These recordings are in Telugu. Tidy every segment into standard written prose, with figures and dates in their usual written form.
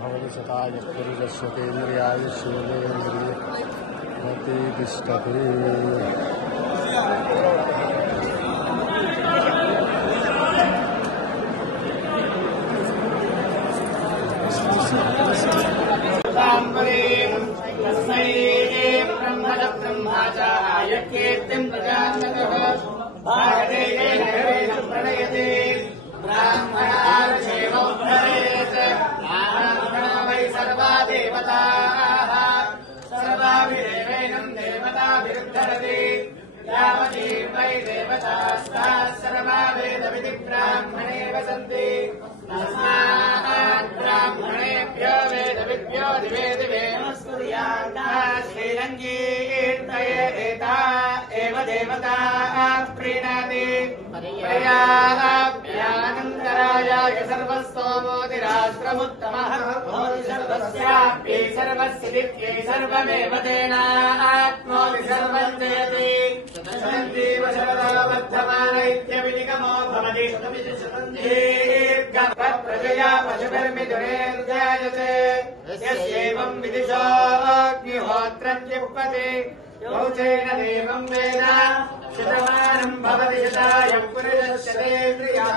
भवति सताय पुरुषस्यतेन्द्रियाय शिवेन्द्रिये मति तिष्ठति ब्राह्मणे वसन्ति ब्राह्मणेभ्यो वेद विद्यो दिवे दिवे श्रीरङ्गीर्तयेता एव देवता प्रीणाति प्रयाभ्यानन्तरायाय सर्वस्तोमोतिराष्ट्रमुत्तमः सर्वस्याप्यै सर्वस्य दित्यै सर्वमेव तेनात्मोति सर्वं जयति सन्तीव शरदावर्धमान इत्यभिनिगमो भवति प्रजया पशुभिर्मिथुनेर्जायते यस्यैवं विदिशोऽग्निहोत्रत्युपते यौचेन देवं वेद शतमानं भवति शतायः पुरुषस्यतेन्द्रिया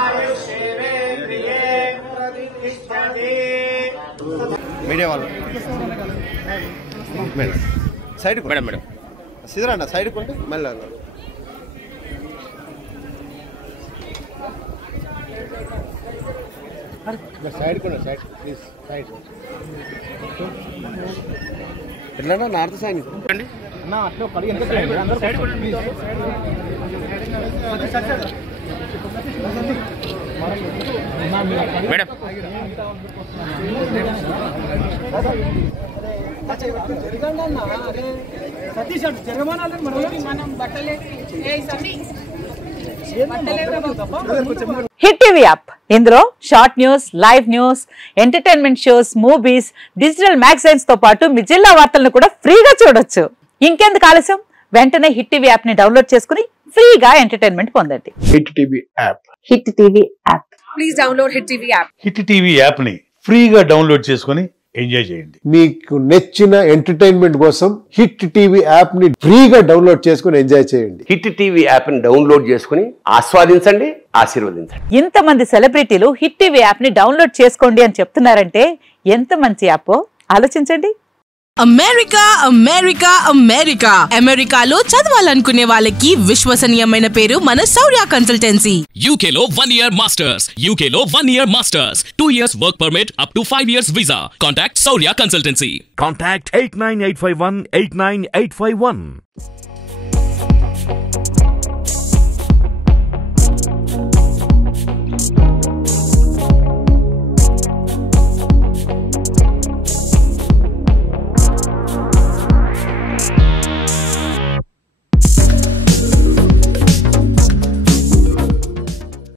आयुष्येवेन्द्रिये प्रतिष्ठति। मीडिया वालों साइड को मैडम सीधा ना साइड को मेल साइड को साइड प्लीज साइड ఎట్లా నార్త్ సైడ్ అన్నా అట్లా కడి ఎంత అందరూ సైడ్ కొనండి ప్లీజ్ మేడం సతీష్ అటు జరగమనాలని మనం బట్టలే ఏ సతీష్ హిట్ టీవీ యాప్ ఇందులో short news, live news, entertainment shows, movies, digital magazines తో పాటు మీ జిల్లా వార్తలను కూడా ఫ్రీగా చూడొచ్చు. ఇంకెందుకు ఆలస్యం, వెంటనే హిట్ టీవీ యాప్ ని డౌన్లోడ్ చేసుకుని ఫ్రీగా ఎంటర్టైన్మెంట్ పొందండి. Hit TV app please download hit TV app. Hit TV app ని ఫ్రీగా డౌన్లోడ్ చేసుకుని ఎంజాయ్ చేయండి. మీకు నచ్చిన ఎంటర్టైన్మెంట్ కోసం హిట్ టీవీ యాప్ ని ఫ్రీగా డౌన్లోడ్ చేసుకుని ఎంజాయ్ చేయండి. హిట్ టీవీ యాప్ ని డౌన్లోడ్ చేసుకుని ఆస్వాదించండి, ఆశీర్వదించండి. ఇంతమంది సెలబ్రిటీలు హిట్ టీవీ యాప్ ని డౌన్లోడ్ చేసుకోండి అని చెప్తున్నారంటే ఎంత మంచి యాప్ ఆలోచించండి. అమెరికా అమెరికా అమెరికా అమెరికాలో చదవాలనుకునే వాళ్ళకి విశ్వసనీయమైన పేరు మన శౌర్య కన్సల్టెన్సీ. UK లో 1 year masters, UK లో 1 year masters, 2 years work permit up to 5 years visa. Contact Shaurya Consultancy. Contact 89851 89851.